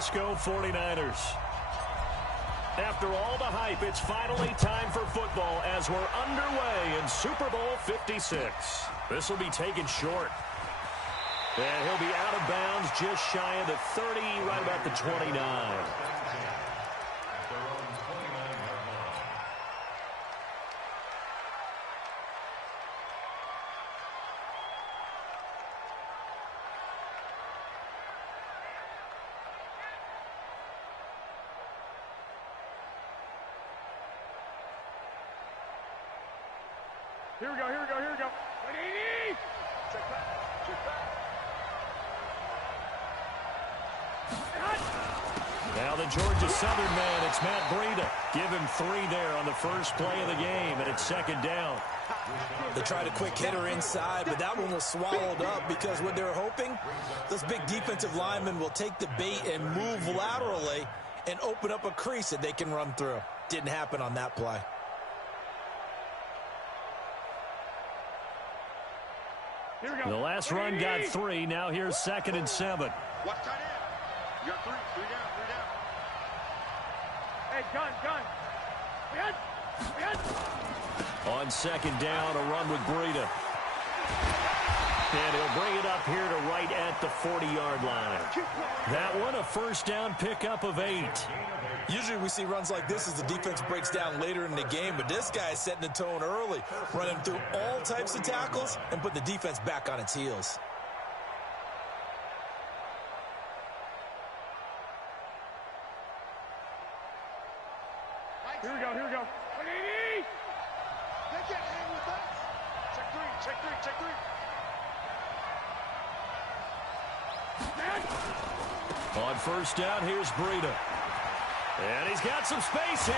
Francisco 49ers. After all the hype, it's finally time for football as we're underway in Super Bowl 56. This will be taken short. And he'll be out of bounds just shy of the 30, right about the 29. Here we go, here we go, here we go. 180! Check back, check back. Now the Georgia Southern man, it's Matt Breida. Give him 3 there on the first play of the game, and it's second down. They tried a quick hitter inside, but that one was swallowed up because what they're hoping, those big defensive linemen will take the bait and move laterally and open up a crease that they can run through. Didn't happen on that play. Here we go. The last run got 3. Now here's 2nd and 7. Watch tight end. You got 3 down, 3 down. Hey, gun. On 2nd down, a run with Breida. And he'll bring it up here to right at the 40-yard line. That one, a first down pickup of 8. Usually we see runs like this as the defense breaks down later in the game, but this guy is setting the tone early, running through all types of tackles and put the defense back on its heels. Here we go, here we go. 180! They can't hang with us. Check 3. On first down, here's Breida. And he's got some space here.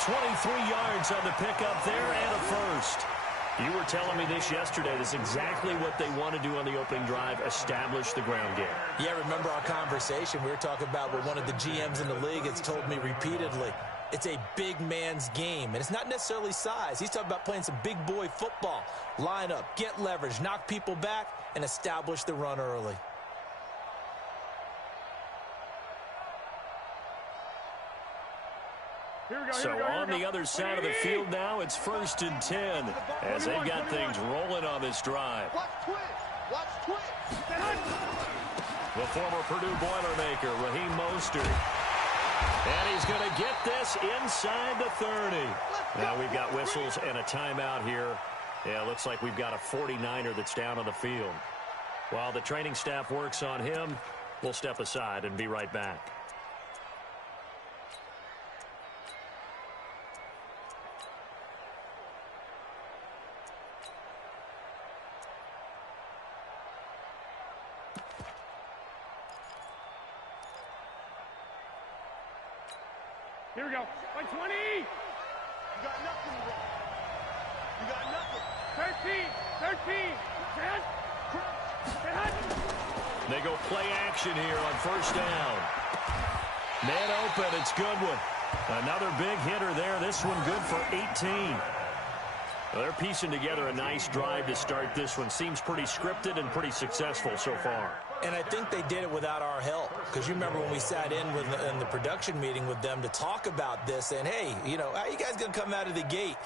23 yards on the pickup there and a first. You were telling me this yesterday. That's exactly what they want to do on the opening drive, establish the ground game. Yeah, remember our conversation. We were talking about what one of the GMs in the league has told me repeatedly. It's a big man's game, and it's not necessarily size. He's talking about playing some big boy football. Line up, get leverage, knock people back, and establish the run early. So on the other side of the field now, it's 1st and 10 as they've got things rolling on this drive. Watch twist. The former Purdue Boilermaker, Raheem Mostert. And he's going to get this inside the 30. Now we've got whistles and a timeout here. Yeah, looks like we've got a 49er that's down on the field. While the training staff works on him, we'll step aside and be right back. Here we go. 120! You got nothing, bro. You got nothing. 13. 10. They go play action here on first down. Man open, it's Goodwin. Another big hitter there. This one good for 18. Well, they're piecing together a nice drive to start this one. Seems pretty scripted and pretty successful so far. And I think they did it without our help. Because you remember when we sat in the production meeting with them to talk about this. And, hey, you know, how are you guys going to come out of the gate?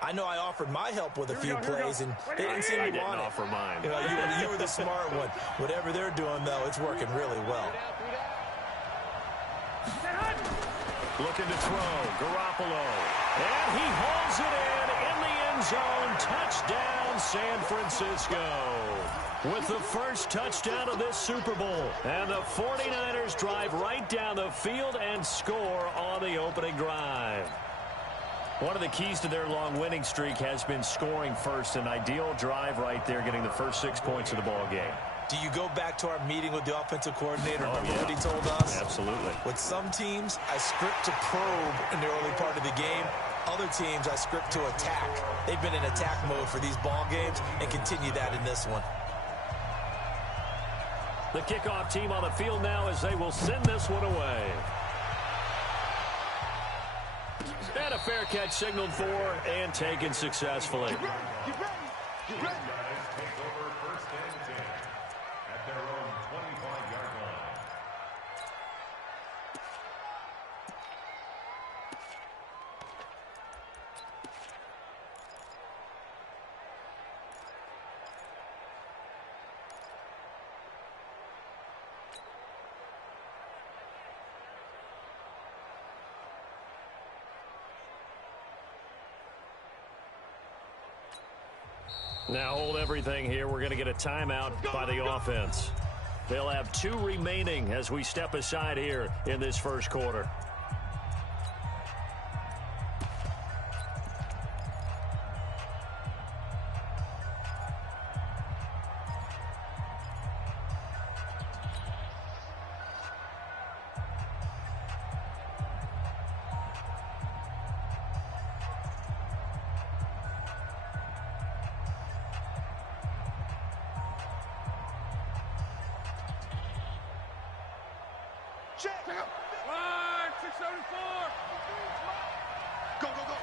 I know I offered my help with a few plays, and they didn't seem to want it. I didn't offer mine. You know, you were the smart one. Whatever they're doing, though, it's working really well. Looking to throw, Garoppolo. And he hauls it in the end zone. Touchdown, San Francisco. With the first touchdown of this Super Bowl. And the 49ers drive right down the field and score on the opening drive. One of the keys to their long winning streak has been scoring first. An ideal drive right there, getting the first 6 points of the ball game. Do you go back to our meeting with the offensive coordinator? Oh, Remember yeah. what he told us? Absolutely. With some teams, I script to probe in the early part of the game. Other teams, I script to attack. They've been in attack mode for these ball games and continue that in this one. The kickoff team on the field now as they will send this one away. And a fair catch signaled for and taken successfully. Get ready. Take over 1st and 10 at their own 25-yard line. Now hold everything here. We're going to get a timeout by the offense. They'll have 2 remaining as we step aside here in this first quarter. Check. 674. Go, go, go.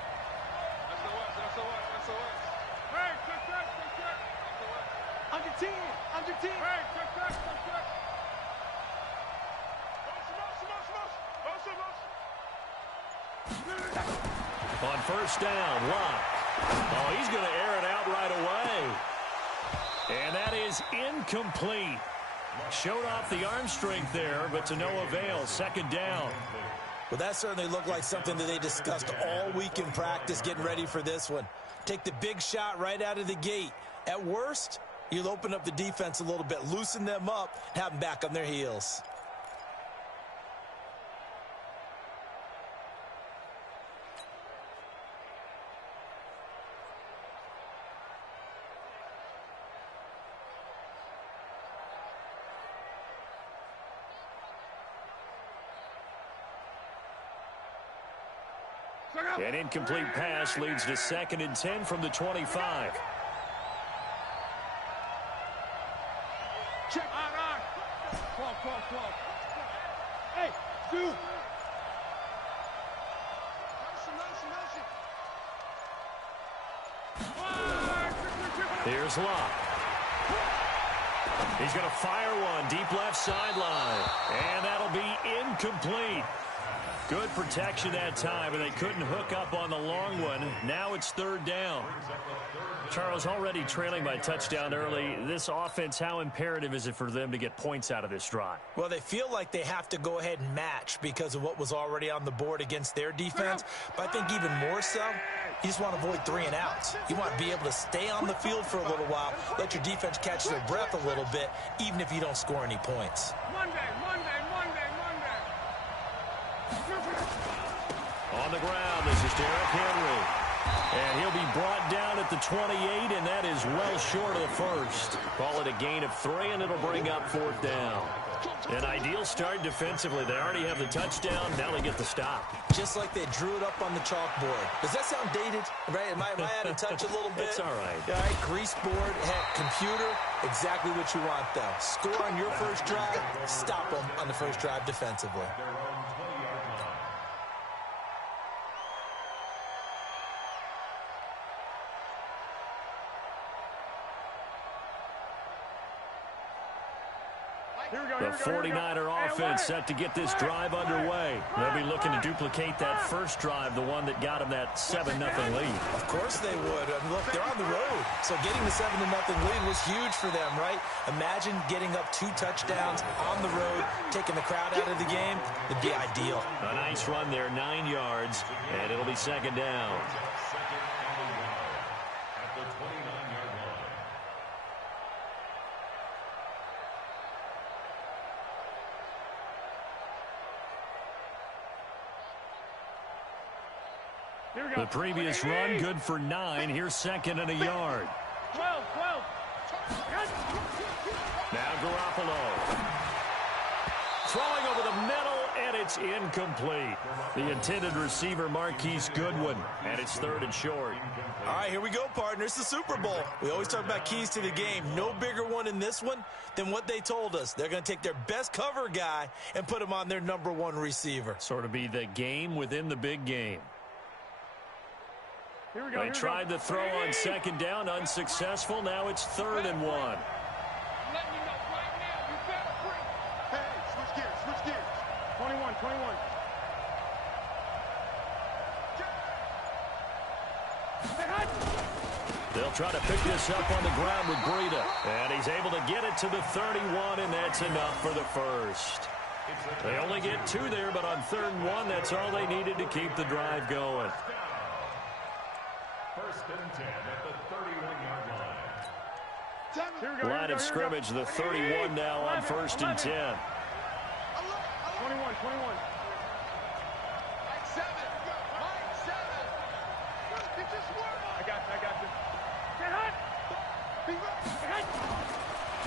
That's the what. That's the what. That's the what. Hey, check. Under 10. Under 10. Hey, check. On first down, Locke. Oh, he's going to air it out right away. And that is incomplete. Showed off the arm strength there, but to no avail. Second down. Well, that certainly looked like something that they discussed all week in practice getting ready for this one. Take the big shot right out of the gate. At worst, you'll open up the defense a little bit, loosen them up, have them back on their heels. An incomplete pass leads to 2nd and 10 from the 25. Check. 12. Hey, dude. Here's Locke. He's going to fire one deep left sideline. And that'll be incomplete. Good protection that time, and they couldn't hook up on the long one. Now it's 3rd down. Charles, already trailing by touchdown early. This offense, how imperative is it for them to get points out of this drive? Well, they feel like they have to go ahead and match because of what was already on the board against their defense. But I think even more so, you just want to avoid 3 and outs. You want to be able to stay on the field for a little while, let your defense catch their breath a little bit, even if you don't score any points. Monday. On the ground, this is Derrick Henry. And he'll be brought down at the 28, and that is well short of the first. Call it a gain of 3, and it'll bring up 4th down. An ideal start defensively. They already have the touchdown. Now they get the stop. Just like they drew it up on the chalkboard. Does that sound dated? Right? Am I out of touch a little bit? It's all right. All right, grease board, computer, exactly what you want, though. Score on your first drive, stop them on the first drive defensively. The 49er offense set to get this drive underway. They'll be looking to duplicate that first drive, the one that got them that 7-0 lead. Of course they would. I mean, look, they're on the road. So getting the 7-0 lead was huge for them, right? Imagine getting up 2 touchdowns on the road, taking the crowd out of the game. It'd be ideal. A nice run there, 9 yards, and it'll be 2nd down. The previous run, good for 9. Here's 2nd and a yard. 12. Now Garoppolo. Throwing over the middle, and it's incomplete. The intended receiver, Marquise Goodwin, and it's 3rd and short. All right, here we go, partner. It's the Super Bowl. We always talk about keys to the game. No bigger one in this one than what they told us. They're going to take their best cover guy and put him on their #1 receiver. Sort of be the game within the big game. They tried the throw on 2nd down, unsuccessful. Now it's 3rd and 1. I'm letting you know right now, you better bring. Hey, switch gears. 21. They'll try to pick this up on the ground with Breida. And he's able to get it to the 31, and that's enough for the first. They only get 2 there, but on 3rd and 1, that's all they needed to keep the drive going. 1st and 10 at the 31-yard line. Line of scrimmage, the 31 now on 1st and 10. 21. I got you. Get hot.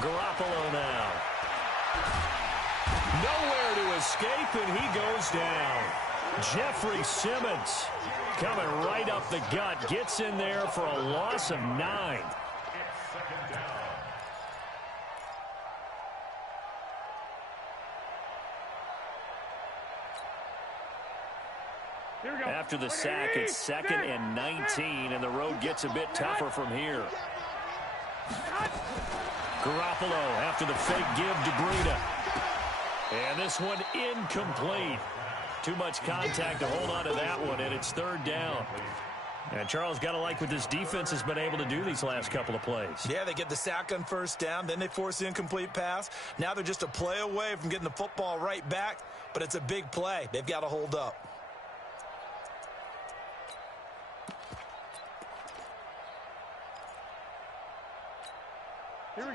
Garoppolo now. Nowhere to escape, and he goes down. Jeffrey Simmons coming right up the gut. Gets in there for a loss of 9. After the sack, it's 2nd and 19, and the road gets a bit tougher from here. Garoppolo after the fake give to Breida. And this one incomplete. Too much contact to hold on to that one, and it's 3rd down. And Charles, got to like what this defense has been able to do these last couple of plays. Yeah, they get the sack on 1st down, then they force the incomplete pass. Now they're just a play away from getting the football right back, but it's a big play. They've got to hold up.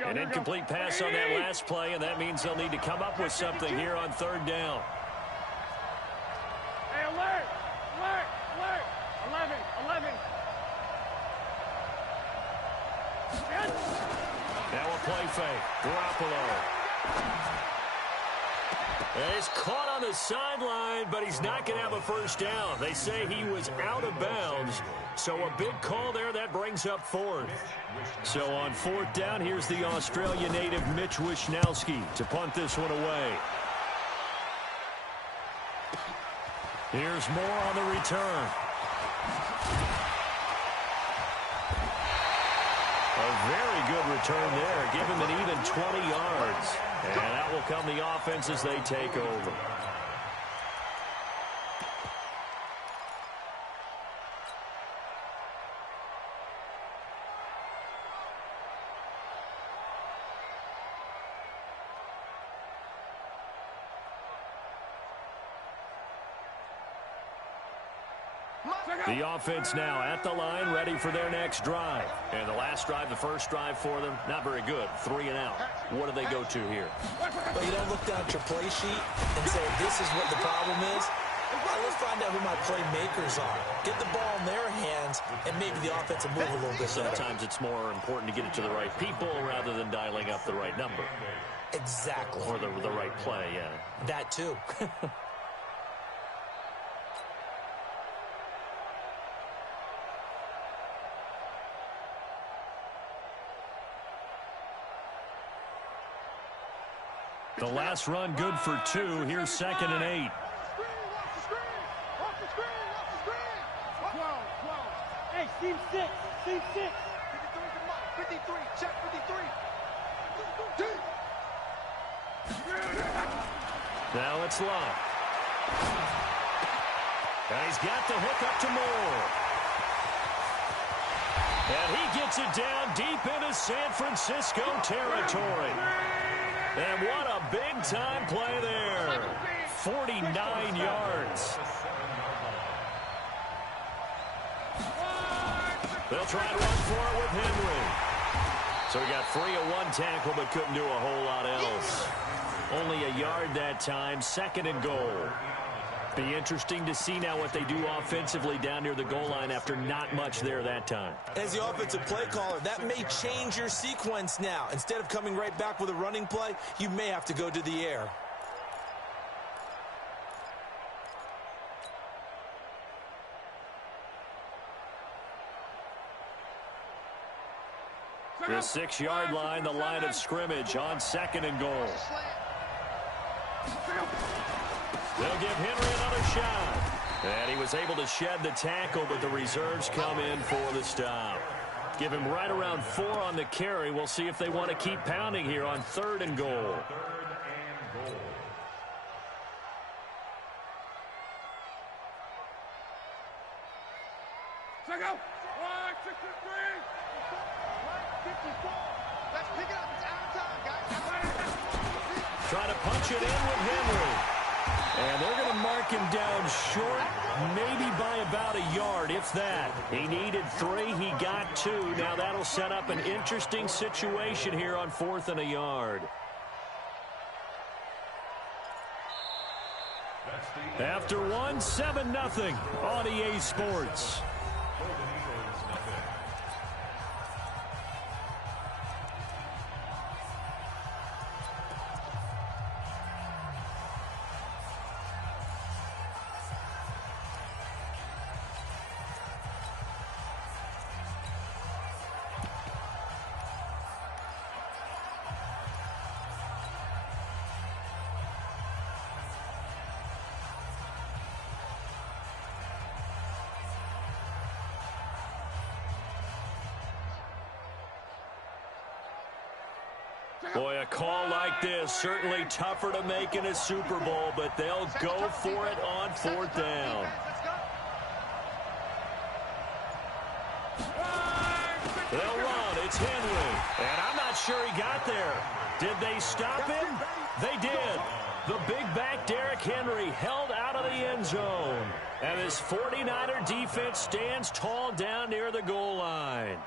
An incomplete pass on that last play, and that means they'll need to come up with something here on 3rd down. Hey, alert! 11. Now a play fake. Garoppolo. He's caught on the sideline, but he's not going to have a 1st down. They say he was out of bounds, so a big call there. That brings up 4th. So on 4th down, here's the Australia native Mitch Wishnowsky to punt this one away. Here's more on the return. A very good return there. Give him an even 20 yards. And out will come the offense as they take over. The offense now at the line, ready for their next drive. And the last drive, the first drive for them, not very good. 3 and out. What do they go to here? Well, you don't look down at your play sheet and say, this is what the problem is. Well, let's find out who my playmakers are. Get the ball in their hands, and maybe the offense will move a little bit better. Sometimes it's more important to get it to the right people rather than dialing up the right number. Exactly. Or the right play, yeah. That too. The last run good for 2. Here's 2nd and 8. Hey, team 6. 53, check 53. Now it's Love. And he's got the hook up to Moore. And he gets it down deep into San Francisco territory. And what a big-time play there. 49 yards. They'll try to run for it with Henry. So he got free of one tackle but couldn't do a whole lot else. Only a yard that time, 2nd and goal. Be interesting to see now what they do offensively down near the goal line after not much there that time. As the offensive play caller, that may change your sequence now. Instead of coming right back with a running play, you may have to go to the air. The 6-yard line, the line of scrimmage on 2nd and goal. They'll give Henry another shot. And he was able to shed the tackle, but the reserves come in for the stop. Give him right around 4 on the carry. We'll see if they want to keep pounding here on 3rd and goal. Let's go. 163. Let's pick it up. It's out of time, guys. Trying to punch it in with Henry. And they're going to mark him down short, maybe by about a yard, if that. He needed 3. He got 2. Now that'll set up an interesting situation here on 4th and a yard. After 1, 7-0 on EA Sports. Boy, a call like this, certainly tougher to make in a Super Bowl, but they'll go for it on 4th down. They'll run. It's Henry. And I'm not sure he got there. Did they stop him? They did. The big back Derrick Henry held out of the end zone. And this 49er defense stands tall down near the goal line.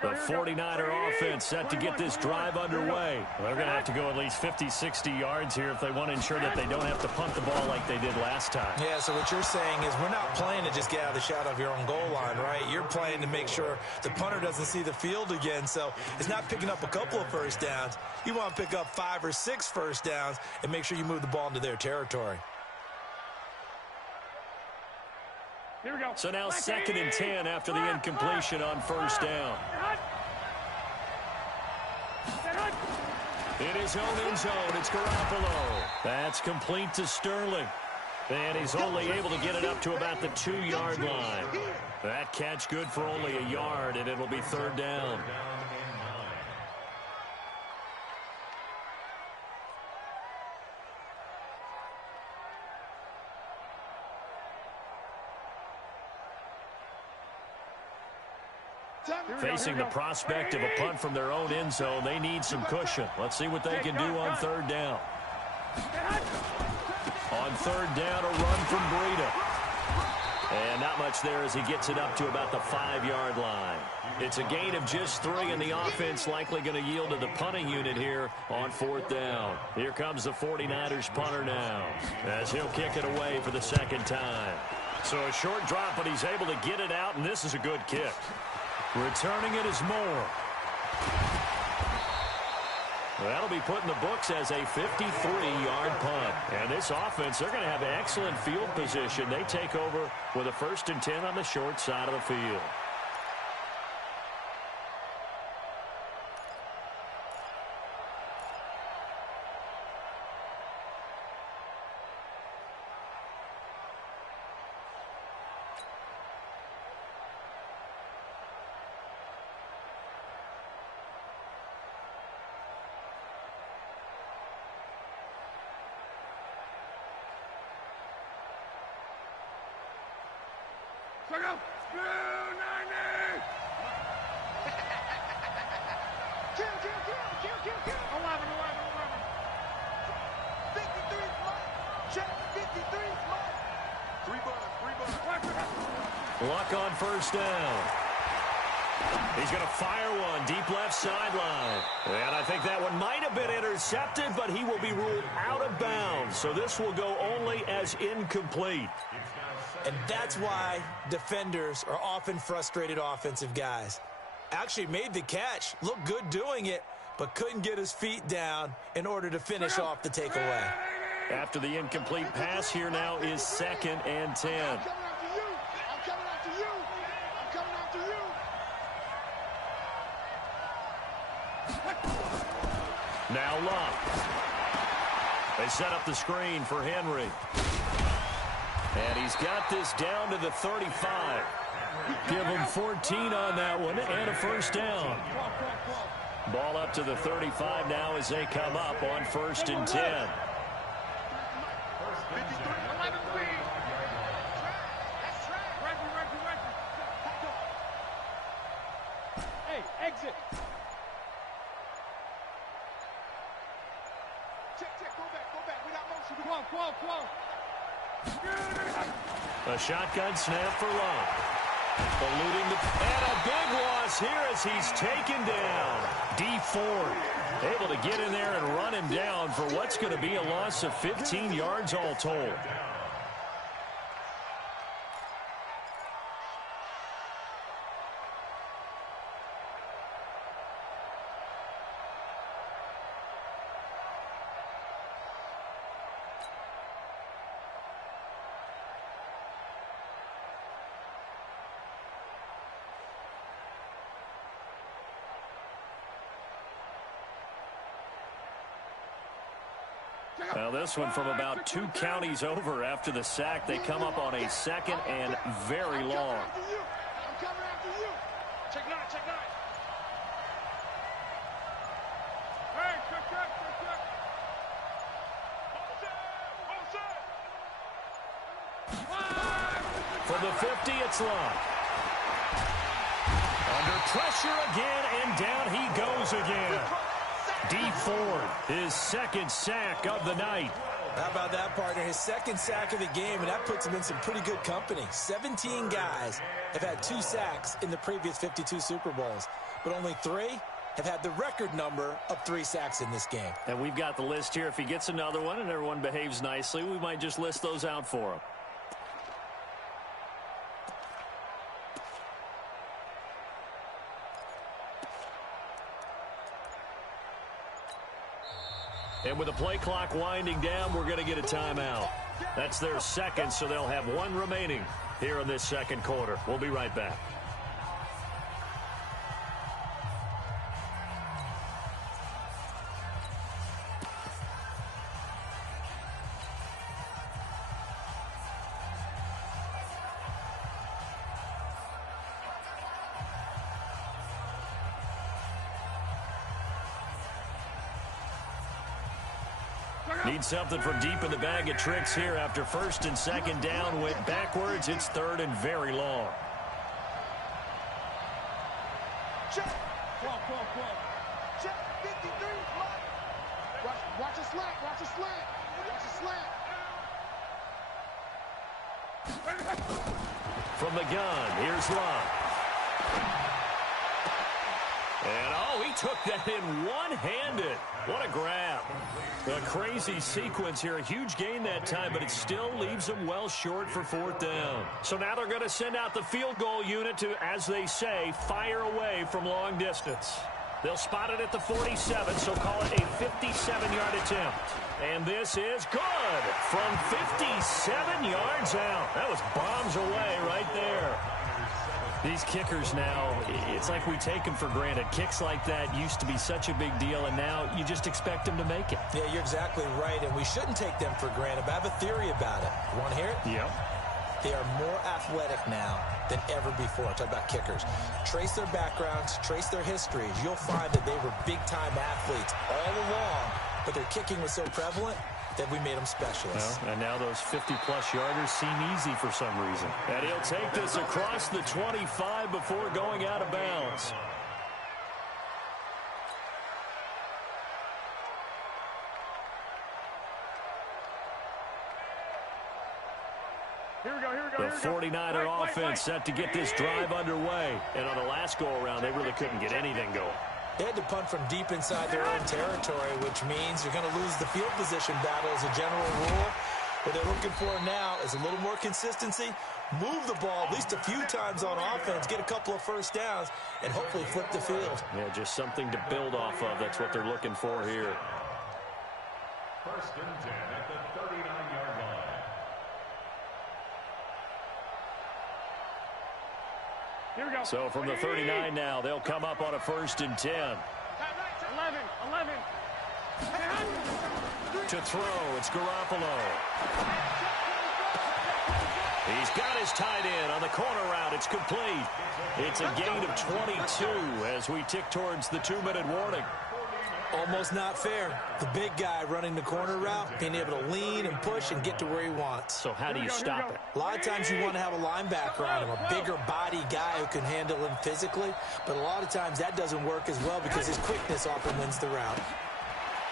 The 49er offense set to get this drive underway. They're going to have to go at least 50, 60 yards here if they want to ensure that they don't have to punt the ball like they did last time. Yeah, so what you're saying is we're not playing to just get out of the shadow of your own goal line, right? You're playing to make sure the punter doesn't see the field again. So it's not picking up a couple of first downs. You want to pick up 5 or 6 first downs and make sure you move the ball into their territory. Here we go. So now 2nd and 10 after the incompletion on 1st down. In his own end zone, it's Garoppolo. That's complete to Sterling. And he's only able to get it up to about the 2-yard line. That catch good for only a yard, and it'll be 3rd down. Facing the prospect of a punt from their own end zone, they need some cushion. Let's see what they can do on 3rd down. On 3rd down, a run from Breida. And not much there as he gets it up to about the 5-yard line. It's a gain of just 3, and the offense likely going to yield to the punting unit here on 4th down. Here comes the 49ers punter now as he'll kick it away for the 2nd time. So a short drop, but he's able to get it out, and this is a good kick. Returning it is Moore. That'll be put in the books as a 53-yard punt. And this offense, they're going to have excellent field position. They take over with a 1st and 10 on the short side of the field. Check out. Screw 90. Kill. 11. 53 Mike. Check 53 Mike. 3 buns. Luck on 1st down. He's going to fire one deep left sideline. And I think that one might have been intercepted, but he will be ruled out of bounds. So this will go only as incomplete. And that's why defenders are often frustrated offensive guys. Actually made the catch, looked good doing it, but couldn't get his feet down in order to finish off the takeaway. After the incomplete pass, here now is 2nd and 10. I'm coming after you. Now Luck. They set up the screen for Henry. And he's got this down to the 35. Give him 14 on that one and a 1st down. Ball up to the 35 now as they come up on 1st and 10. Hey, exit. Check, go back. We got motion. Come on. A shotgun snap for Love. Eluding and a big loss here as he's taken down. D Ford able to get in there and run him down for what's going to be a loss of 15 yards all told. Now this one from about 2 counties over after the sack. They come up on a second and very long. I'm coming after you. Check nine. Hey, check. From the 50, it's Love. Under pressure again, and down he goes again. D Ford, his second sack of the night. How about that, partner? His second sack of the game, and that puts him in some pretty good company. 17 guys have had 2 sacks in the previous 52 Super Bowls, but only 3 have had the record number of 3 sacks in this game. And we've got the list here. If he gets another one and everyone behaves nicely, we might just list those out for him. And with the play clock winding down, we're going to get a timeout. That's their second, so they'll have 1 remaining here in this second quarter. We'll be right back. Need something from deep in the bag of tricks here after first and second down went backwards. It's third and very long. Check. Check 53. Watch a slant. From the gun, here's Love. And, oh, he took that in one-handed. What a grab. A crazy sequence here. A huge gain that time, but it still leaves them well short for 4th down. So now they're going to send out the field goal unit to, as they say, fire away from long distance. They'll spot it at the 47, so call it a 57-yard attempt. And this is good from 57 yards out. That was bombs away right there. These kickers now, it's like we take them for granted. Kicks like that used to be such a big deal, and now you just expect them to make it. Yeah, you're exactly right, and we shouldn't take them for granted. But I have a theory about it. You want to hear it? Yep. They are more athletic now than ever before. Talk about kickers. Trace their backgrounds, trace their histories. You'll find that they were big-time athletes all along, but their kicking was so prevalent that we made them specialists. Well, and now those 50-plus yarders seem easy for some reason. And he'll take this across the 25 before going out of bounds. Here we go. The 49er offense set to get this drive underway. And on the last go-around, they really couldn't get anything going. They had to punt from deep inside their own territory, which means you're going to lose the field position battle as a general rule. What they're looking for now is a little more consistency, move the ball at least a few times on offense, get a couple of first downs, and hopefully flip the field. Yeah, just something to build off of. That's what they're looking for here. 1st and 10 at the 39-yard line. Here we go. So from the 39 now, they'll come up on a 1st and 10. 11. To throw, it's Garoppolo. He's got his tight end on the corner route. It's complete. It's a gain of 22 as we tick towards the 2-minute warning. Almost not fair. The big guy running the corner route, being able to lean and push and get to where he wants. So how do you stop it? A lot of times you want to have a linebacker on him, a bigger body guy who can handle him physically, but a lot of times that doesn't work as well because his quickness often wins the route.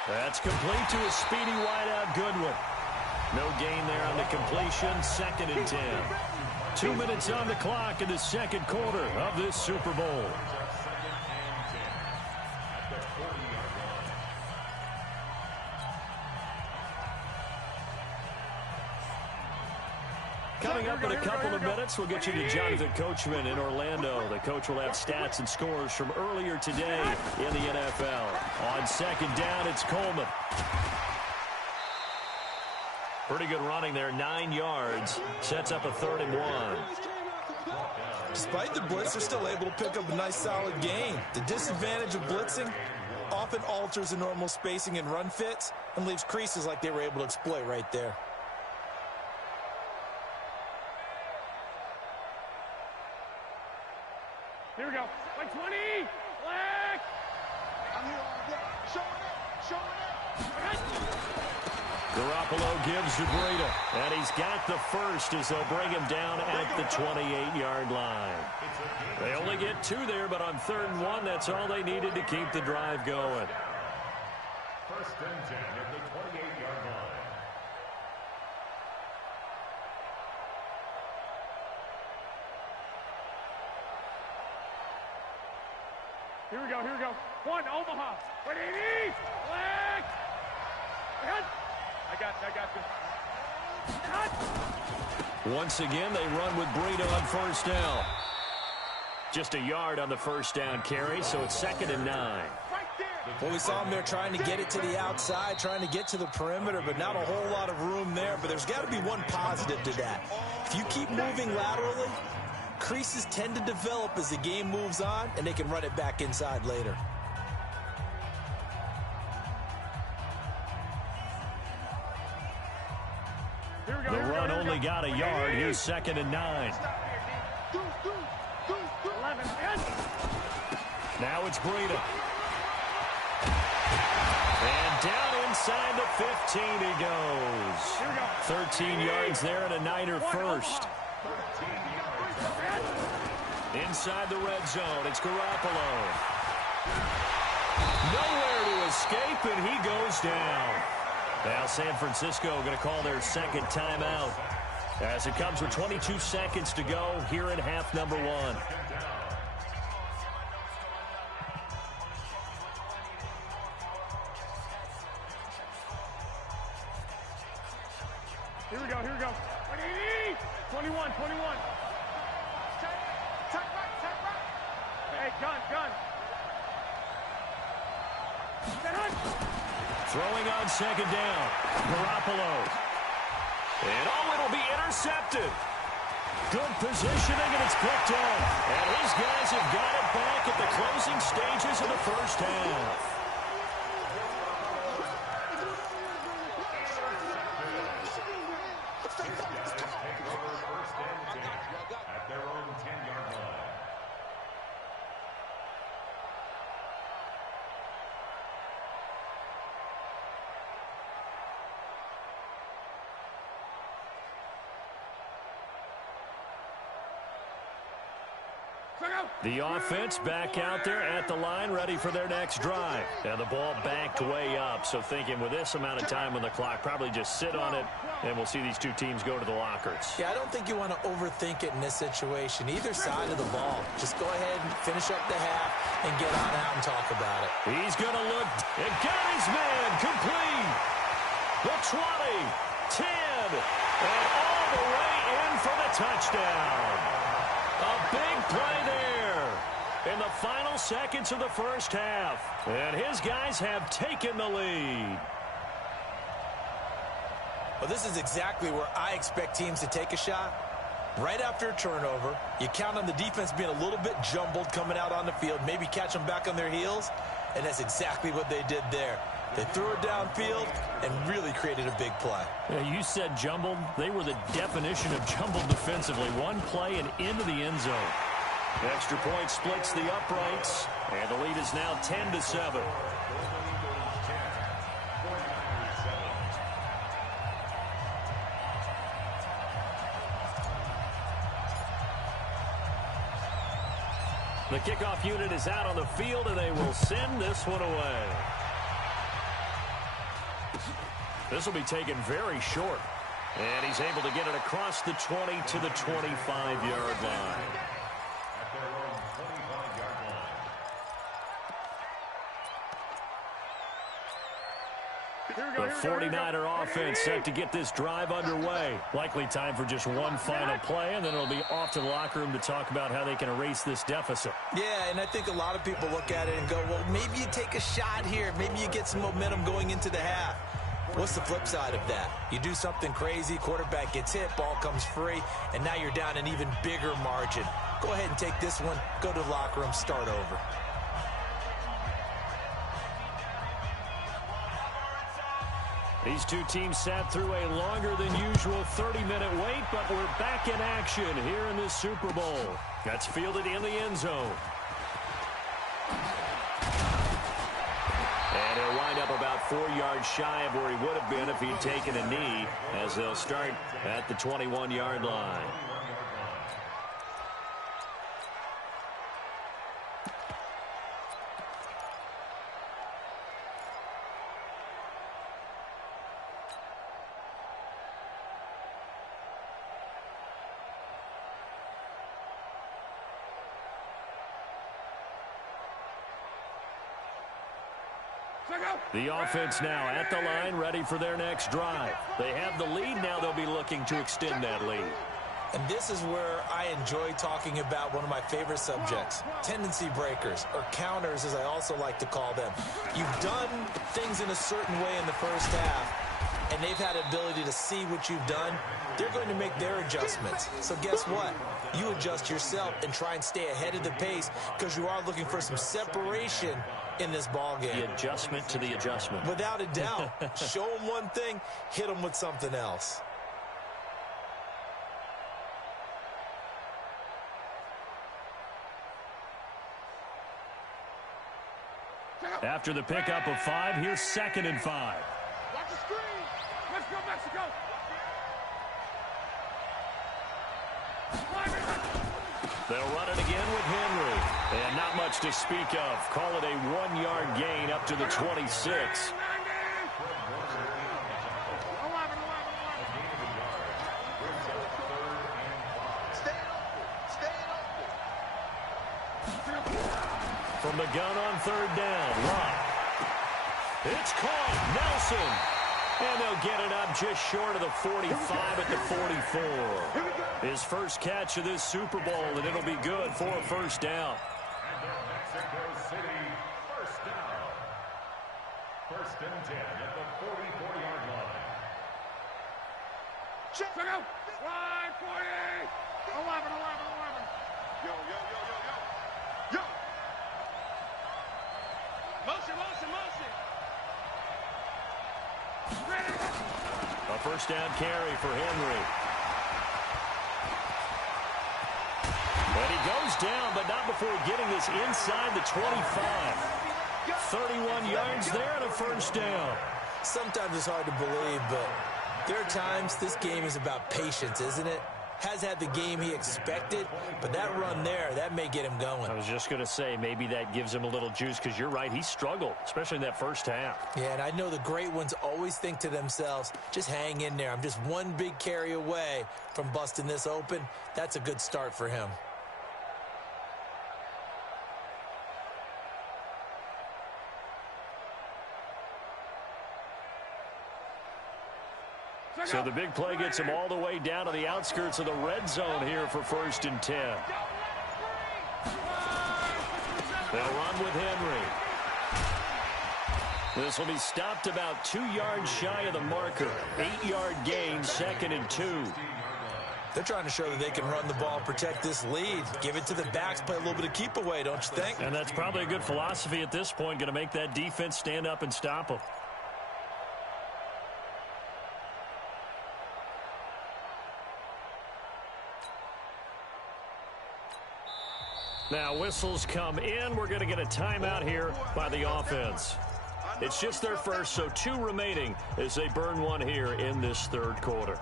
That's complete to a speedy wideout Goodwin. No gain there on the completion, 2nd and 10. 2 minutes on the clock in the second quarter of this Super Bowl. Coming up in a couple of minutes, we'll get you to Jonathan Coachman in Orlando. The coach will have stats and scores from earlier today in the NFL. On 2nd down, it's Coleman. Pretty good running there, 9 yards. Sets up a 3rd and 1. Despite the blitz, they're still able to pick up a nice solid gain. The disadvantage of blitzing often alters the normal spacing and run fits and leaves creases like they were able to exploit right there. Here we go. Like 20. Black. I'm here all day. Showing up. Garoppolo gives to Breida, and he's got the first as they'll bring him down at the 28-yard line. They only get 2 there, but on 3rd and 1, that's all they needed to keep the drive going. 1st and 10 at the 28-yard line. Here we go. Here we go. 1, Omaha. 180. Black. I got this. Once again, they run with Breida on 1st down. Just a yard on the 1st down carry, so it's 2nd and 9. Well, we saw him there trying to get it to the outside, trying to get to the perimeter, but not a whole lot of room there. But there's got to be one positive to that. If you keep moving laterally, creases tend to develop as the game moves on, and they can run it back inside later. The run only got a yard. Here's 2nd and 9. Now it's Breida. And down inside the 15 he goes. 13 yards there and a Niner first. Inside the red zone, it's Garoppolo. Nowhere to escape, and he goes down. Now San Francisco going to call their 2nd timeout as it comes with 22 seconds to go here in half number 1. Here we go. 180. 21. Take right. Hey, gun. Throwing on 2nd down. Garoppolo. And it'll be intercepted. Good positioning, and it's picked up. And his guys have got it back at the closing stages of the 1st half. At their own 10-yard line. The offense back out there at the line, ready for their next drive. And the ball backed way up, so thinking with this amount of time on the clock, probably just sit on it, and we'll see these two teams go to the lockers. Yeah, I don't think you want to overthink it in this situation. Either side of the ball. Just go ahead and finish up the half and get on out and talk about it. He's going to look and got his man complete. The 20, 10, and all the way in for the touchdown. A big play there in the final seconds of the 1st half. And his guys have taken the lead. Well, this is exactly where I expect teams to take a shot. Right after a turnover, you count on the defense being a little bit jumbled coming out on the field, maybe catch them back on their heels, and that's exactly what they did there. They threw it downfield and really created a big play. Yeah, you said jumbled. They were the definition of jumbled defensively. One play and into the end zone. The extra point splits the uprights, and the lead is now 10-7. The kickoff unit is out on the field, and they will send this one away. This will be taken very short. And he's able to get it across the 20 to the 25-yard line. At their own 25-yard line. The 49er offense set to get this drive underway. Likely time for just one final play, and then it'll be off to the locker room to talk about how they can erase this deficit. Yeah, and I think a lot of people look at it and go, well, maybe you take a shot here. Maybe you get some momentum going into the half. What's the flip side of that? You do something crazy, quarterback gets hit, ball comes free, and now you're down an even bigger margin. Go ahead and take this one, go to the locker room, start over. These two teams sat through a longer than usual 30-minute wait, but we're back in action here in this Super Bowl. That's fielded in the end zone. And he'll wind up about 4 yards shy of where he would have been if he'd taken a knee, as they'll start at the 21-yard line. The offense now at the line, ready for their next drive. They have the lead. Now they'll be looking to extend that lead. And this is where I enjoy talking about one of my favorite subjects, tendency breakers, or counters as I also like to call them. You've done things in a certain way in the first half, and they've had ability to see what you've done. They're going to make their adjustments. So guess what? You adjust yourself and try and stay ahead of the pace because you are looking for some separation in this ball game. The adjustment to the adjustment. Without a doubt. Show them one thing, hit them with something else. After the pickup of 5, here's 2nd and 5. Watch the screen. Let's go, Mexico. They'll run it again with Henry. And not much to speak of. Call it a 1-yard gain up to the 26. From the gun on 3rd down. Lott. It's caught. Nelson. And they'll get it up just short of the 45 at the 44. His first catch of this Super Bowl, and it'll be good for a first down. And the Mexico City first down. 1st and 10 at the 44-yard line. Check out. Line 40. 11. Yo. Motion. A first down carry for Henry. And he goes down, but not before getting this inside the 25. 31 yards there and a first down. Sometimes it's hard to believe, but there are times this game is about patience, isn't it? Has had the game he expected, but that run there, that may get him going. I was just going to say, maybe that gives him a little juice, because you're right, he struggled, especially in that first half. Yeah, and I know the great ones always think to themselves, just hang in there. I'm just one big carry away from busting this open. That's a good start for him. So the big play gets him all the way down to the outskirts of the red zone here for 1st and 10. They'll run with Henry. This will be stopped about 2 yards shy of the marker. 8-yard gain, 2nd and 2. They're trying to show that they can run the ball, protect this lead. Give it to the backs, play a little bit of keep away, don't you think? And that's probably a good philosophy at this point, going to make that defense stand up and stop them. Now whistles come in. We're going to get a timeout here by the offense. It's just their first, so 2 remaining as they burn one here in this 3rd quarter.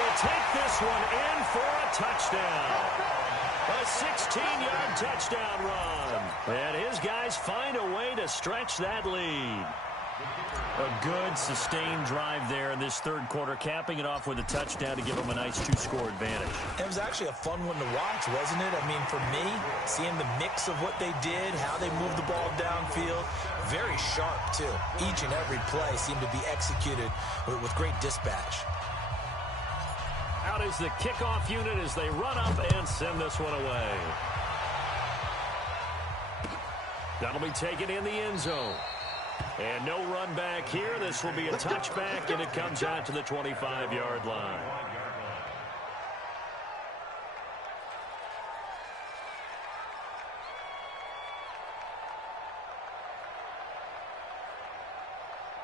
will take this one in for a touchdown. A 16-yard touchdown run. And his guys find a way to stretch that lead. A good, sustained drive there in this third quarter, capping it off with a touchdown to give them a nice two-score advantage. It was actually a fun one to watch, wasn't it? I mean, for me, seeing the mix of what they did, how they moved the ball downfield, very sharp, too. Each and every play seemed to be executed with great dispatch. Out is the kickoff unit as they run up and send this one away. That'll be taken in the end zone. And no run back here. This will be a touchback, and it comes out to the 25-yard line.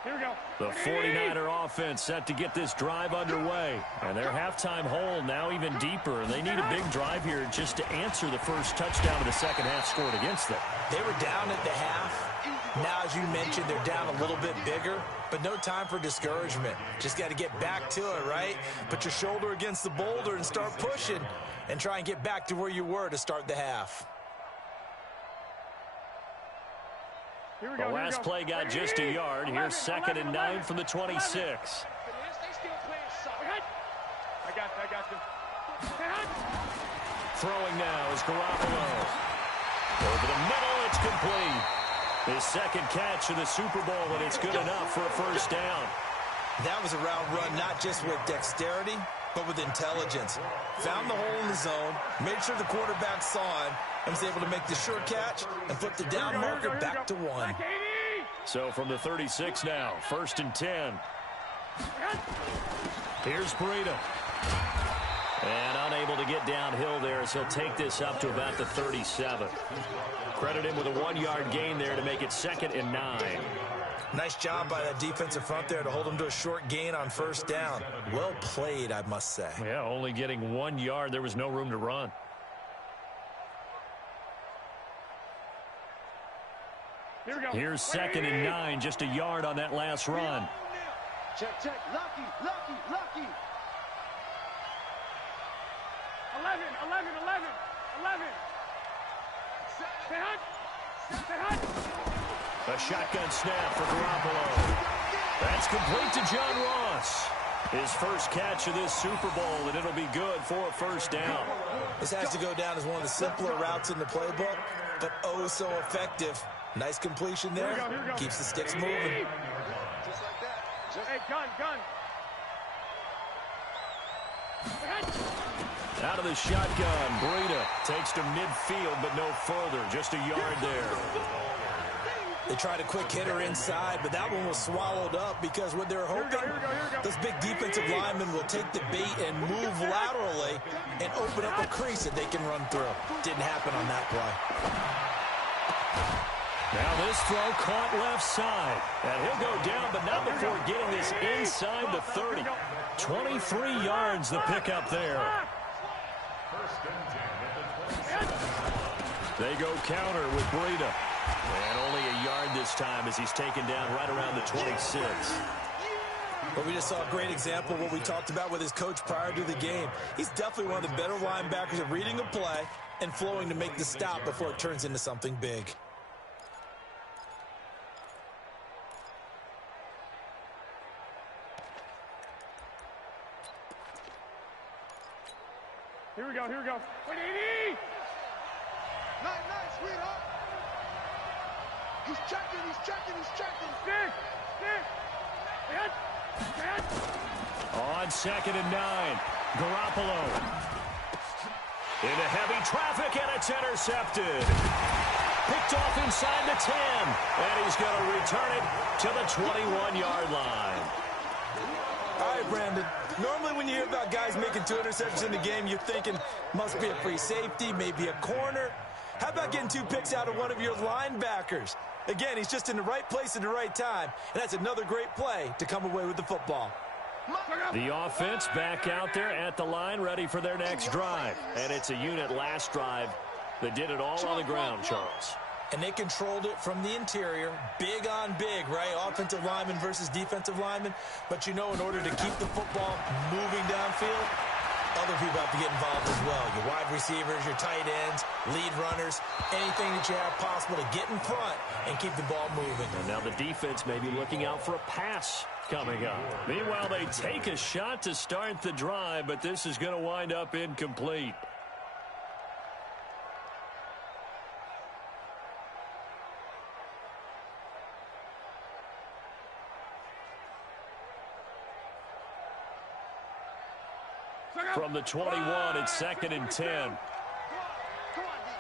Here we go. The 49er offense set to get this drive underway. And their halftime hole now even deeper. And they need a big drive here just to answer the first touchdown of the second half scored against them. They were down at the half. Now, as you mentioned, they're down a little bit bigger, but no time for discouragement. Just got to get back to it, right? Put your shoulder against the boulder and start pushing and try and get back to where you were to start the half. Here we go. The last play got just a yard. Here's 2nd and 9 from the 26. I got you. Throwing now is Garoppolo. Over the middle, it's complete. His second catch of the Super Bowl, and it's good enough for a first down. That was a route run, not just with dexterity, but with intelligence. Found the hole in the zone, made sure the quarterback saw him, and was able to make the short catch and flip the down marker back to 1. So from the 36 now, 1st and 10. Here's Breida. And unable to get downhill there as he'll take this up to about the 37. Credit him with a 1-yard gain there to make it 2nd and 9. Nice job by that defensive front there to hold him to a short gain on first down. Well played, I must say. Yeah, only getting 1 yard. There was no room to run. Here we go. Here's 2nd and 9, just a yard on that last run. Check. Lucky. 11. A shotgun snap for Garoppolo. That's complete to John Ross. His first catch of this Super Bowl, and it'll be good for a first down. This has to go down as one of the simpler routes in the playbook, but oh so effective. Nice completion there. Here we go. Keeps the sticks moving. Just like that. Hey, gun. Out of the shotgun, Breida takes to midfield, but no further. Just a yard there. They tried a quick hitter inside, but that one was swallowed up because what they're hoping, those big defensive linemen will take the bait and move laterally and open up a crease that they can run through. Didn't happen on that play. Now this throw caught left side. And he'll go down, but not before getting this inside the 30. 23 yards the pickup there. They go counter with Breida. And only a yard this time as he's taken down right around the 26. But we just saw a great example of what we talked about with his coach prior to the game. He's definitely one of the better linebackers at reading a play and flowing to make the stop before it turns into something big. Here we go. 180. Nice, sweetheart. He's checking. Stick. On 2nd and 9, Garoppolo. Into heavy traffic, and it's intercepted. Picked off inside the 10, and he's going to return it to the 21-yard line. All right, Brandon. Normally when you hear about guys making 2 interceptions in the game, you're thinking must be a free safety, maybe a corner. How about getting 2 picks out of one of your linebackers? Again, he's just in the right place at the right time, and that's another great play to come away with the football. The offense back out there at the line, ready for their next drive. And it's a unit last drive that did it all on the ground, Charles. And they controlled it from the interior, big on big, right? Offensive lineman versus defensive lineman. But you know, in order to keep the football moving downfield, other people have to get involved as well. Your wide receivers, your tight ends, lead runners, anything that you have possible to get in front and keep the ball moving. And now the defense may be looking out for a pass coming up. Meanwhile, they take a shot to start the drive, but this is going to wind up incomplete. From the 21, it's 2nd and 10. Come on, D.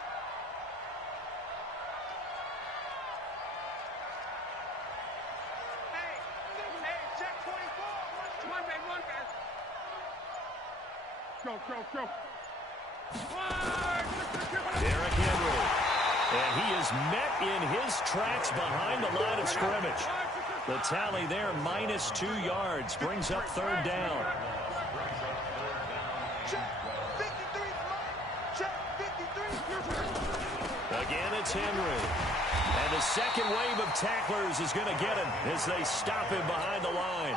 Hey, check 24. One man. Go. Derrick Henry. And he is met in his tracks behind the line of scrimmage. The tally there, -2 yards, brings up 3rd down. Again, it's Henry. And the second wave of tacklers is going to get him as they stop him behind the line.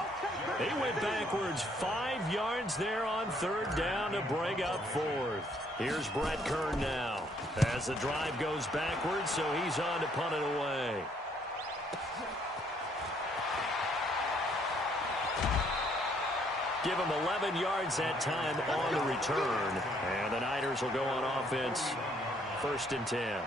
He went backwards 5 yards there on 3rd down to bring up 4th. Here's Brett Kern now as the drive goes backwards, so he's on to punt it away. Give him 11 yards that time on the return. And the Niners will go on offense. 1st and 10.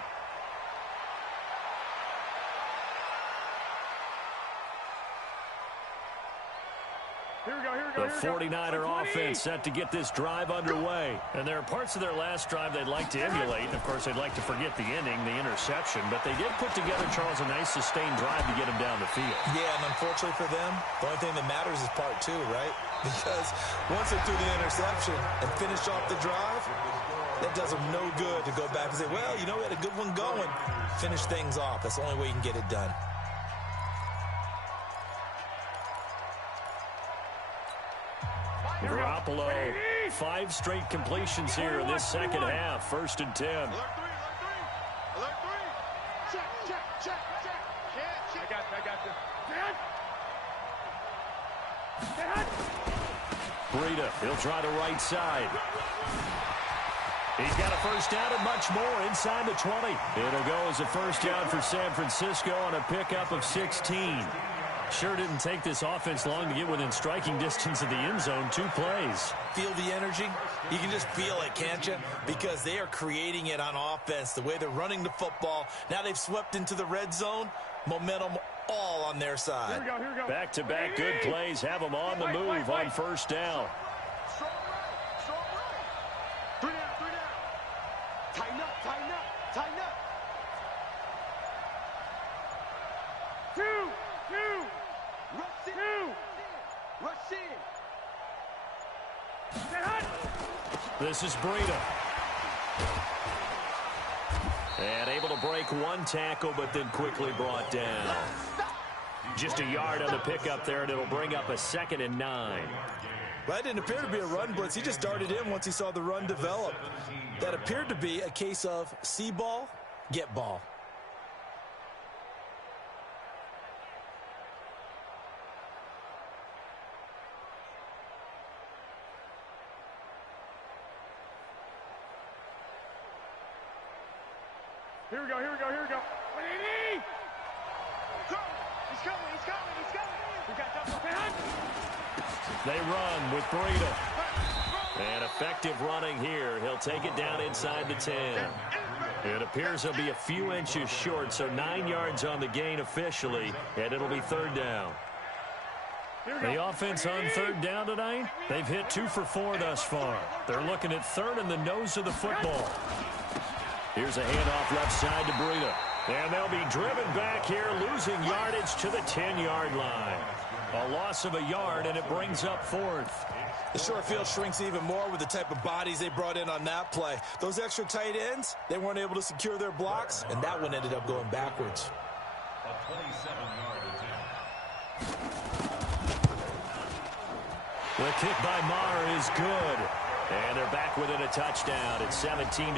The 49er offense set to get this drive underway. And there are parts of their last drive they'd like to emulate. And, of course, they'd like to forget the inning, the interception. But they did put together, Charles, a nice sustained drive to get him down the field. Yeah, and unfortunately for them, the only thing that matters is part 2, right? Because once they threw the interception and finished off the drive, that does them no good to go back and say, well, you know, we had a good one going. Finish things off. That's the only way you can get it done. Garoppolo, 5 straight completions here in this second half. 1st and 10. Alert 3. Check. I got this. Breida, he'll try the right side. He's got a 1st down and much more inside the 20. It'll go as a 1st down for San Francisco on a pickup of 16. Sure didn't take this offense long to get within striking distance of the end zone. 2 plays. Feel the energy? You can just feel it, can't you? Because they are creating it on offense, the way they're running the football. Now they've swept into the red zone. Momentum all on their side. Here we go. Back-to-back good plays have them on the move on 1st down. Strong right. 3 down. Tighten up. 2. Rush in. This is Breida. And able to break 1 tackle, but then quickly brought down. Just a yard on the pickup there, and it'll bring up a 2nd and 9. Well, that didn't appear to be a run blitz. He just darted in once he saw the run develop. That appeared to be a case of see ball, get ball. Here we go. He's coming. We got double behind. They run with Breida. And effective running here. He'll take it down inside the 10. It appears he'll be a few inches short, so 9 yards on the gain officially, and it'll be 3rd down. The offense on 3rd down tonight, they've hit 2 for 4 thus far. They're looking at 3rd in the nose of the football. Here's a handoff left side to Breida. And they'll be driven back here, losing yardage to the 10-yard line. A loss of a yard, and it brings up 4th. The short field shrinks even more with the type of bodies they brought in on that play. Those extra tight ends, they weren't able to secure their blocks, and that one ended up going backwards. A 27-yard attempt. The kick by Maher is good. And they're back within a touchdown. It's 17-10.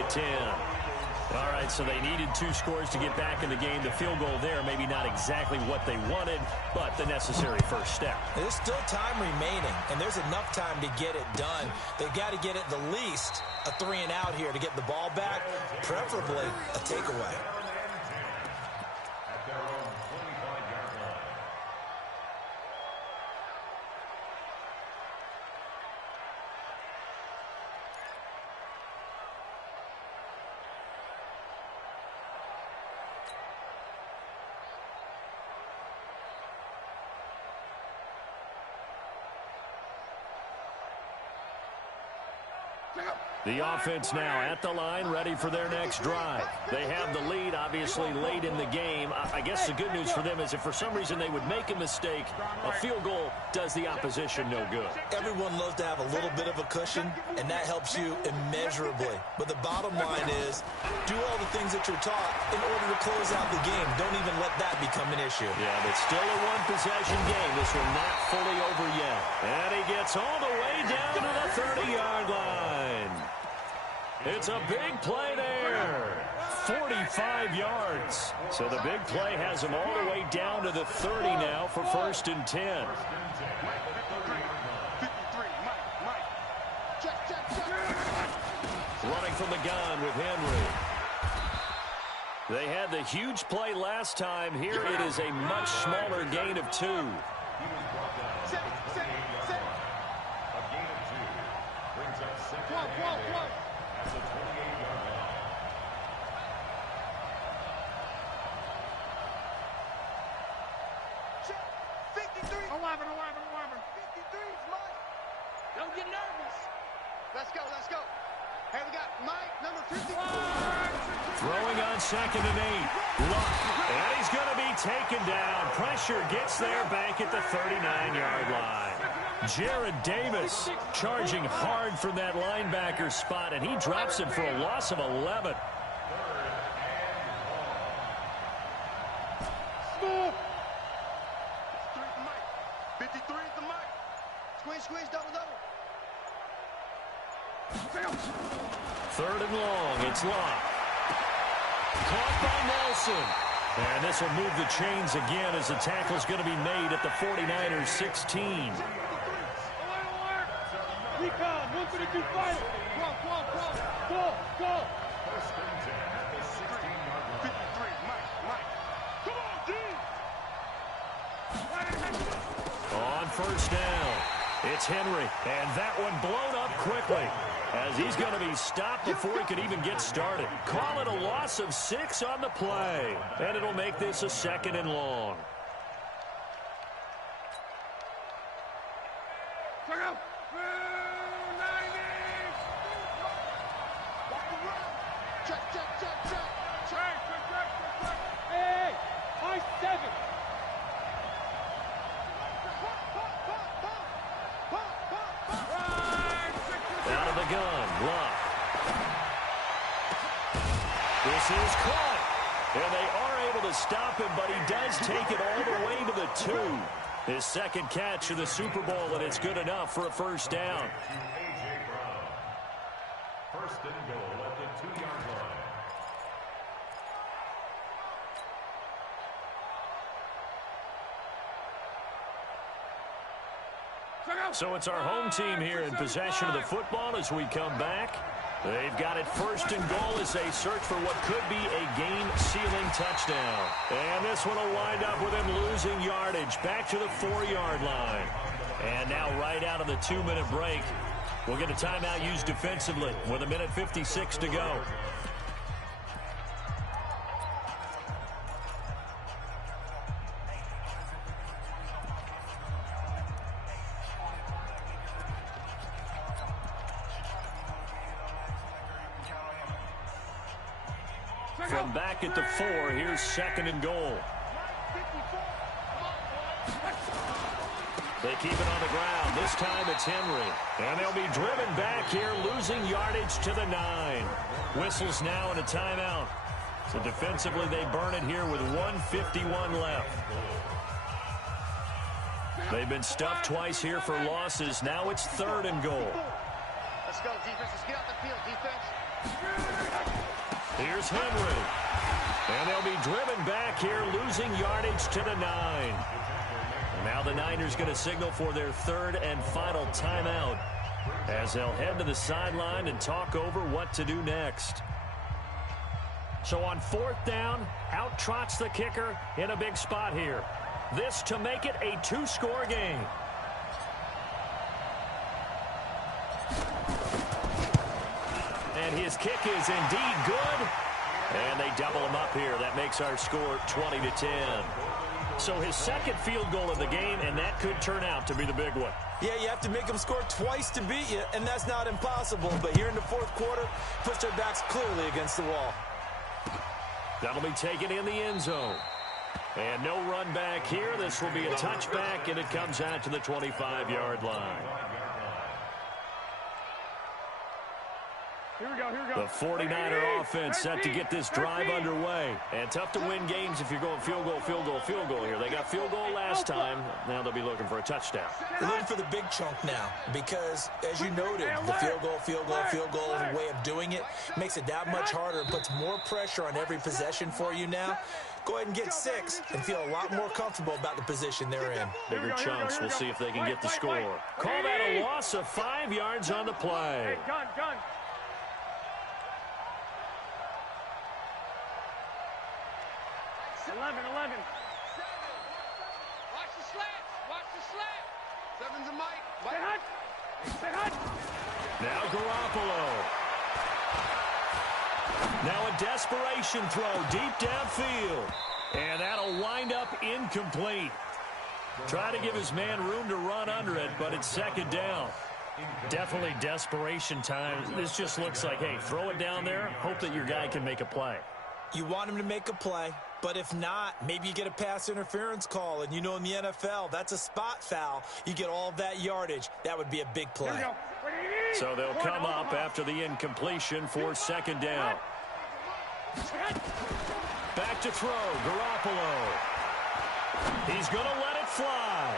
All right, so they needed 2 scores to get back in the game. The field goal there, maybe not exactly what they wanted, but the necessary first step. There's still time remaining, and there's enough time to get it done. They've got to get at the least a 3-and-out here to get the ball back, preferably a takeaway. The offense now at the line, ready for their next drive. They have the lead, obviously, late in the game. I guess the good news for them is if for some reason they would make a mistake, a field goal does the opposition no good. Everyone loves to have a little bit of a cushion, and that helps you immeasurably. But the bottom line is, do all the things that you're taught in order to close out the game. Don't even let that become an issue. Yeah, but still a one-possession game. This one not fully over yet. And he gets all the way down to the 30-yard line. It's a big play there. 45 yards. So the big play has him all the way down to the 30 now for 1st and 10. Running from the gun with Henry. They had the huge play last time. Here it is a much smaller gain of 2. A gain of 2 brings up 2nd. At the 28-yard line. Check. 53. 11. 53 is Mike. Don't get nervous. Let's go. Hey, we got Mike, number 54. Throwing on 2nd and 8. Luck. And he's going to be taken down. Pressure gets there back at the 39-yard line. Jared Davis charging hard from that linebacker spot, and he drops him for a loss of 11. 53 is the Mike. Squeeze, double. 3rd and long. It's Luck. Caught by Nelson. And this will move the chains again as the tackle's going to be made at the 49ers 16. Recon, 152 fighter. Go. 1st and 10 at the 16-yard line. 53, Mike. Come on, D. On 1st down, it's Henry. And that one blown up quickly as he's going to be stopped before he could even get started. Call it a loss of 6 on the play. And it'll make this a 2nd and long. Hey, I 7. Out of the gun, Luck. This is caught. And they are able to stop him, but he does take it all the way to the 2. His 2nd catch of the Super Bowl, and it's good enough for a 1st down. A.J. Brown. 1st and goal at the 2-yard line. So it's our home team here in possession of the football as we come back. They've got it 1st and goal as they search for what could be a game-sealing touchdown. And this one will wind up with him losing yardage back to the 4-yard line. And now right out of the 2-minute break, we'll get a timeout used defensively with 1:56 to go. From back at the 4, here's 2nd and goal. They keep it on the ground. This time it's Henry. And they'll be driven back here, losing yardage to the 9. Whistles now and a timeout. So defensively, they burn it here with 1:51 left. They've been stuffed twice here for losses. Now it's 3rd and goal. Let's go, defense. Let's get out the field, defense. Here's Henry. And they'll be driven back here, losing yardage to the 9. And now the Niners going to signal for their third and final timeout as they'll head to the sideline and talk over what to do next. So on 4th down, out trots the kicker in a big spot here. This to make it a 2-score game. And his kick is indeed good. And they double him up here. That makes our score 20-10. So his second field goal of the game, and that could turn out to be the big one. Yeah, you have to make them score twice to beat you, and that's not impossible. But here in the 4th quarter, puts their backs clearly against the wall. That'll be taken in the end zone. And no run back here. This will be a touchback, and it comes out to the 25-yard line. Here we go, here we go. The 49er offense set to get this drive underway. And tough to win games if you're going field goal, field goal, field goal here. They got field goal last time. Now they'll be looking for a touchdown. They're looking for the big chunk now because, as you noted, the field goal way of doing it makes it that much harder and puts more pressure on every possession for you now. Go ahead and get 6 and feel a lot more comfortable about the position they're in. Bigger chunks. We'll see if they can get the score. Call that a loss of 5 yards on the play. Gun. 11. Watch the slats. Watch the slats. 7's a Mike. Stay hot. Now Garoppolo. Now a desperation throw deep downfield. And that'll wind up incomplete. Try to give his man room to run under it, but it's 2nd down. Definitely desperation time. This just looks like, hey, throw it down there. Hope that your guy can make a play. You want him to make a play, but if not, maybe you get a pass interference call. And you know in the NFL, that's a spot foul. You get all of that yardage. That would be a big play. So they'll come up after the incompletion for 2nd down. Back to throw, Garoppolo. He's going to let it fly.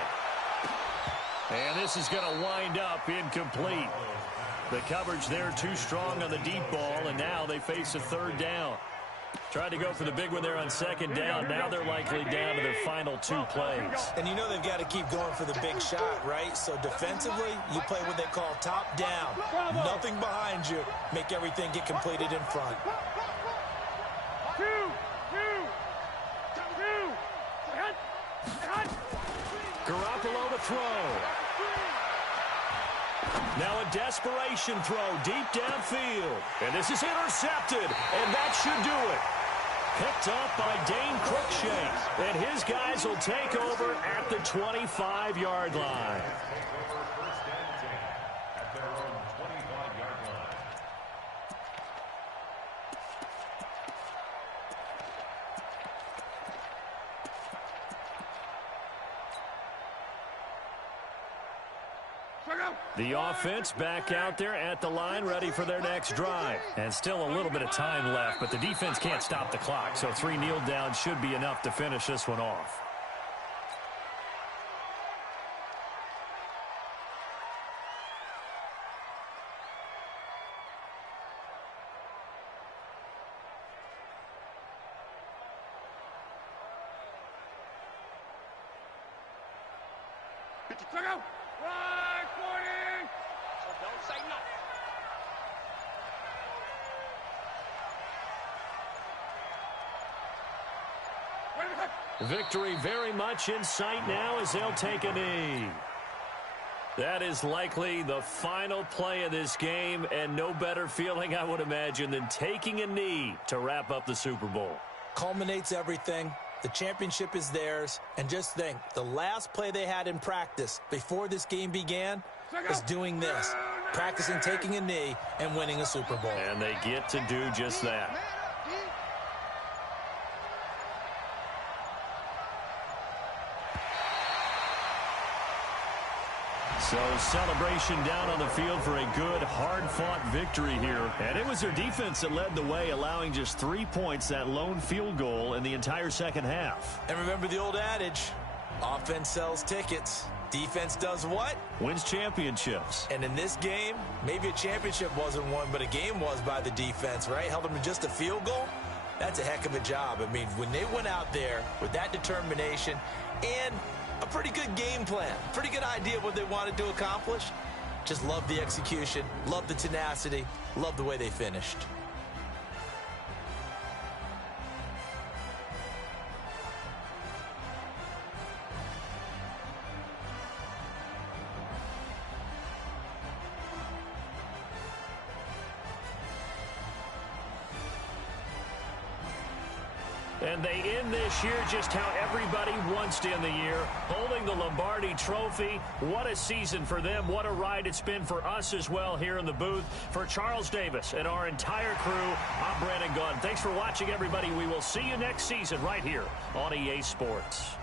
And this is going to wind up incomplete. The coverage there too strong on the deep ball, and now they face a 3rd down. Tried to go for the big one there on 2nd down. Now they're likely down to their final 2 plays. And you know they've got to keep going for the big shot, right? So defensively, you play what they call top down. Nothing behind you. Make everything get completed in front. 2. Garoppolo to throw. Now a desperation throw deep downfield. And this is intercepted. And that should do it. Picked up by Dane Cruikshank. And his guys will take over at the 25-yard line. The offense back out there at the line, ready for their next drive. And still a little bit of time left, but the defense can't stop the clock, so 3 kneel downs should be enough to finish this one off. Victory very much in sight now as they'll take a knee. That is likely the final play of this game, and no better feeling, I would imagine, than taking a knee to wrap up the Super Bowl. Culminates everything. The championship is theirs. And just think, the last play they had in practice before this game began is doing this. Practicing taking a knee and winning a Super Bowl. And they get to do just that. So celebration down on the field for a good, hard-fought victory here. And it was their defense that led the way, allowing just 3 points, that lone field goal in the entire second half. And remember the old adage, offense sells tickets. Defense does what? Wins championships. And in this game, maybe a championship wasn't won, but a game was by the defense, right? Held them to just a field goal. That's a heck of a job. I mean, when they went out there with that determination and a pretty good game plan, pretty good idea of what they wanted to accomplish, just love the execution, love the tenacity, love the way they finished. And they end this year just how everybody wants to end the year, holding the Lombardi Trophy. What a season for them. What a ride it's been for us as well here in the booth. For Charles Davis and our entire crew, I'm Brandon Gunn. Thanks for watching, everybody. We will see you next season right here on EA Sports.